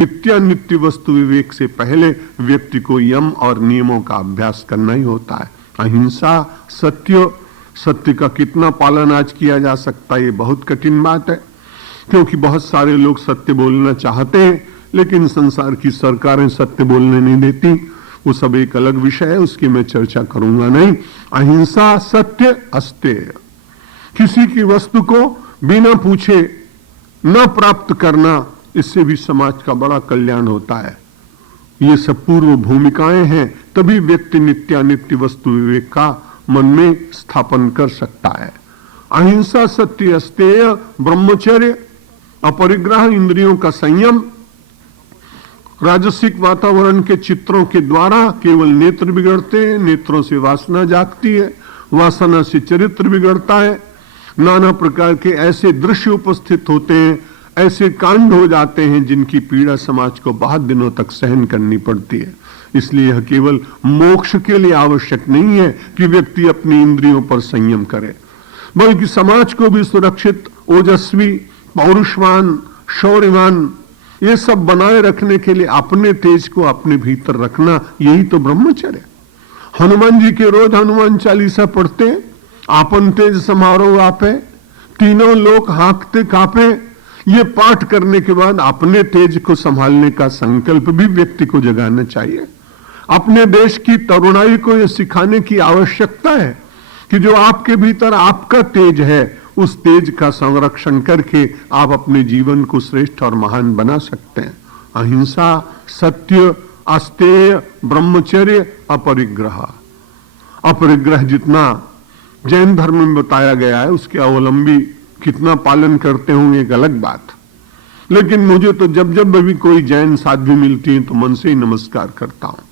नित्यानित्य वस्तु विवेक से पहले व्यक्ति को यम और नियमों का अभ्यास करना ही होता है। अहिंसा, सत्य का कितना पालन आज किया जा सकता है, ये बहुत कठिन बात है, क्योंकि बहुत सारे लोग सत्य बोलना चाहते हैं लेकिन संसार की सरकारें सत्य बोलने नहीं देती। वो सब एक अलग विषय है, उसकी मैं चर्चा करूंगा नहीं। अहिंसा, सत्य, अस्तेय, किसी की वस्तु को बिना पूछे न प्राप्त करना, इससे भी समाज का बड़ा कल्याण होता है। ये सब पूर्व भूमिकाएं हैं, तभी व्यक्ति नित्यानित्य वस्तु विवेक का मन में स्थापन कर सकता है। अहिंसा, सत्य, अस्तेय, ब्रह्मचर्य, अपरिग्रह, इंद्रियों का संयम, राजसिक वातावरण के चित्रों के द्वारा केवल नेत्र बिगड़ते हैं, नेत्रों से वासना जागती है, वासना से चरित्र बिगड़ता है, नाना प्रकार के ऐसे दृश्य उपस्थित होते हैं, ऐसे कांड हो जाते हैं जिनकी पीड़ा समाज को बहुत दिनों तक सहन करनी पड़ती है। इसलिए यह केवल मोक्ष के लिए आवश्यक नहीं है कि व्यक्ति अपनी इंद्रियों पर संयम करे, बल्कि समाज को भी सुरक्षित, ओजस्वी, पौरुषवान, शौर्यवान ये सब बनाए रखने के लिए अपने तेज को अपने भीतर रखना, यही तो ब्रह्मचर्य। हनुमान जी के रोज हनुमान चालीसा पढ़ते, आपन तेज समारोह आपे, तीनों लोग हाँकते कांपे। ये पाठ करने के बाद अपने तेज को संभालने का संकल्प भी व्यक्ति को जगाना चाहिए। अपने देश की तरुणाई को यह सिखाने की आवश्यकता है कि जो आपके भीतर आपका तेज है, उस तेज का संरक्षण करके आप अपने जीवन को श्रेष्ठ और महान बना सकते हैं। अहिंसा, सत्य, अस्तेय, ब्रह्मचर्य, अपरिग्रह। अपरिग्रह जितना जैन धर्म में बताया गया है, उसके अवलंबी कितना पालन करते होंगे एक अलग बात, लेकिन मुझे तो जब जब भी कोई जैन साध्वी मिलती है तो मन से ही नमस्कार करता हूं।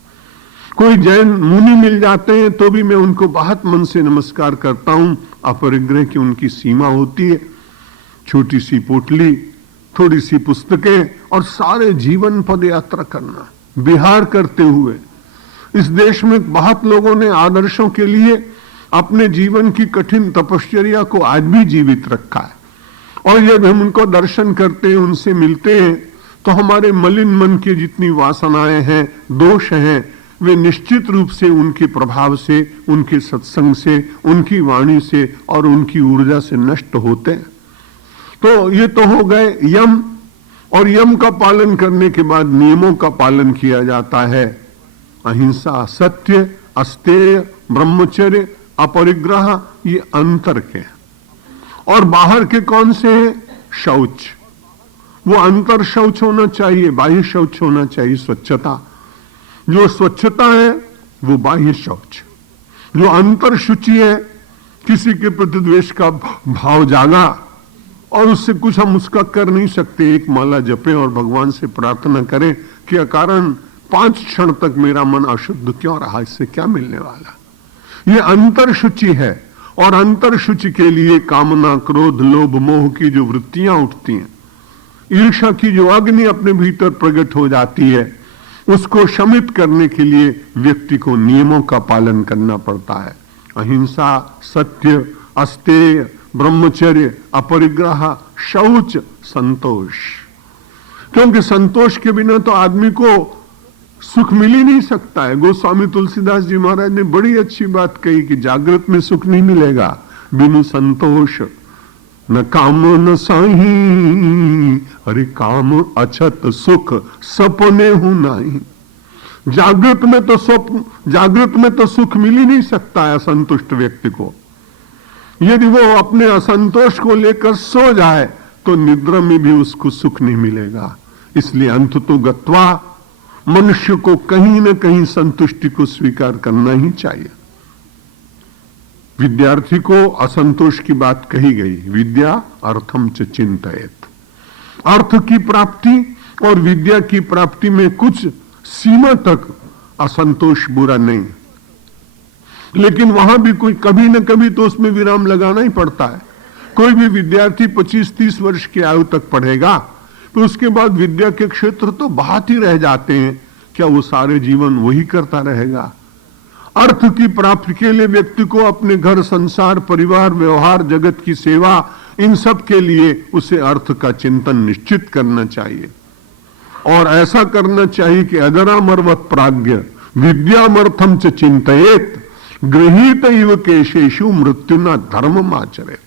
कोई जैन मुनि मिल जाते हैं तो भी मैं उनको बहुत मन से नमस्कार करता हूं। अपरिग्रह की उनकी सीमा होती है, छोटी सी पोटली, थोड़ी सी पुस्तकें और सारे जीवन पद यात्रा करना, विहार करते हुए। इस देश में बहुत लोगों ने आदर्शों के लिए अपने जीवन की कठिन तपश्चर्या को आज भी जीवित रखा है, और जब हम उनको दर्शन करते हैं, उनसे मिलते हैं, तो हमारे मलिन मन की जितनी वासनाएं हैं, दोष हैं, वे निश्चित रूप से उनके प्रभाव से, उनके सत्संग से, उनकी वाणी से और उनकी ऊर्जा से नष्ट होते हैं। तो ये तो हो गए यम, और यम का पालन करने के बाद नियमों का पालन किया जाता है। अहिंसा, सत्य, अस्तेय, ब्रह्मचर्य, अपरिग्रह, ये अंतर के। और बाहर के कौन से हैं? शौच। वो अंतर शौच होना चाहिए, बाह्य शौच होना चाहिए, स्वच्छता। जो स्वच्छता है वो बाह्य शौच। जो अंतर शुचि है, किसी के प्रति द्वेष का भाव जागा और उससे कुछ हम उसका कर नहीं सकते, एक माला जपे और भगवान से प्रार्थना करें कि अकारण 5 क्षण तक मेरा मन अशुद्ध क्यों रहा, इससे क्या मिलने वाला। ये अंतर शुचि है, और अंतर शुचि के लिए कामना, क्रोध, लोभ, मोह की जो वृत्तियां उठती हैं, ईर्ष्या की जो अग्नि अपने भीतर प्रकट हो जाती है, उसको शमित करने के लिए व्यक्ति को नियमों का पालन करना पड़ता है। अहिंसा, सत्य, अस्तेय, ब्रह्मचर्य, अपरिग्रह, शौच, संतोष। क्योंकि संतोष के बिना तो आदमी को सुख मिल ही नहीं सकता है। गोस्वामी तुलसीदास जी महाराज ने बड़ी अच्छी बात कही कि जागृत में सुख नहीं मिलेगा बिनु संतोष, न काम न साही, अरे काम अछत सुख सपने हूं नहीं। जागृत में तो सुख मिल ही नहीं सकता है असंतुष्ट व्यक्ति को। यदि वो अपने असंतोष को लेकर सो जाए तो निद्रा में भी उसको सुख नहीं मिलेगा। इसलिए अंततो गत्वा मनुष्य को कहीं न कहीं संतुष्टि को स्वीकार करना ही चाहिए। विद्यार्थी को असंतोष की बात कही गई, विद्या अर्थम च चिंतयेत। अर्थ की प्राप्ति और विद्या की प्राप्ति में कुछ सीमा तक असंतोष बुरा नहीं, लेकिन वहां भी कोई कभी न कभी तो उसमें विराम लगाना ही पड़ता है। कोई भी विद्यार्थी 25-30 वर्ष की आयु तक पढ़ेगा तो उसके बाद विद्या के क्षेत्र तो बहुत ही रह जाते हैं। क्या वो सारे जीवन वही करता रहेगा? अर्थ की प्राप्ति के लिए व्यक्ति को अपने घर, संसार, परिवार, व्यवहार, जगत की सेवा, इन सब के लिए उसे अर्थ का चिंतन निश्चित करना चाहिए। और ऐसा करना चाहिए कि अजरामरवत प्राज्ञ विद्यामर्थम च चिंतयेत गृहीत इव केशेषु मृत्युना धर्म आचरेत।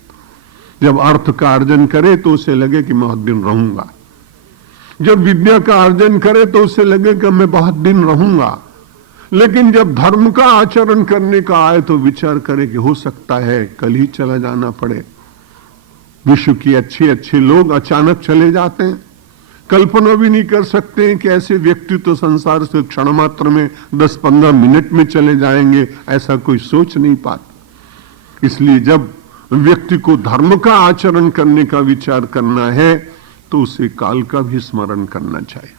जब अर्थ का अर्जन करे तो उसे लगे कि मैं बहुत दिन रहूंगा, जब विद्या का अर्जन करे तो उसे लगे कि मैं बहुत दिन रहूंगा, लेकिन जब धर्म का आचरण करने का आए तो विचार करे कि हो सकता है कल ही चला जाना पड़े। विश्व की अच्छे अच्छे लोग अचानक चले जाते हैं, कल्पना भी नहीं कर सकते हैं कि ऐसे व्यक्ति तो संसार से क्षण मात्र में 10-15 मिनट में चले जाएंगे, ऐसा कोई सोच नहीं पाता। इसलिए जब व्यक्ति को धर्म का आचरण करने का विचार करना है तो उसे काल का भी स्मरण करना चाहिए।